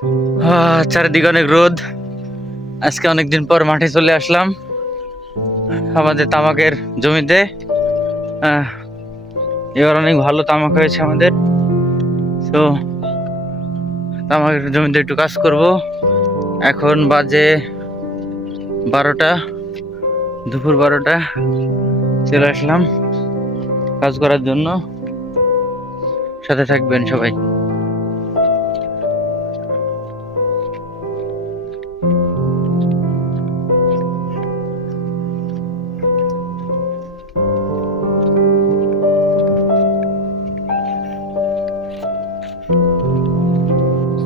চারিদিকে অনেক রোদ। আজকে অনেকদিন পর মাঠে চলে আসলাম আমাদের তামাকের জমিতে। এবার অনেক ভালো তামাক হয়েছে আমাদের, তো তামাকের জমিতে একটু কাজ করব। এখন বাজে 12টা, দুপুর 12টা। চলে আসলাম কাজ করার জন্য, সাথে থাকবেন সবাই।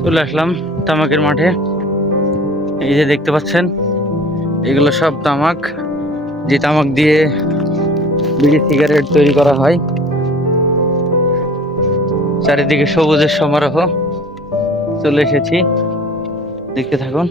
চলে আসলাম তামাকের মাঠে। এই যে দেখতে পাচ্ছেন, এগুলো সব তামাক, যে তামাক দিয়ে বিড়ি সিগারেট তৈরি করা হয়। চারিদিকে সবুজের সমারোহ। চলে এসেছি, দেখতে থাকুন।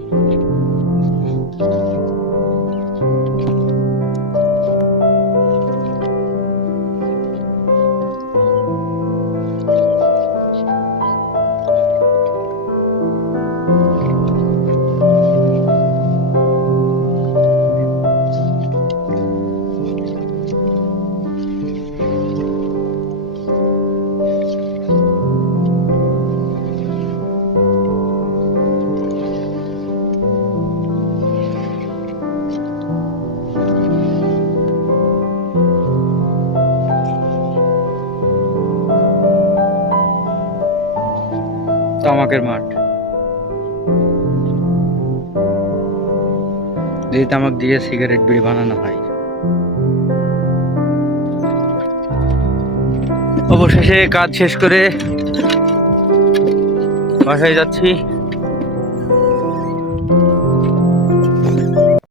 তামাকের মাঠ, যে তামাক দিয়ে সিগারেট বিড়ি বানানো হয়। অবশেষে কাজ শেষ করে বাসায় যাচ্ছি।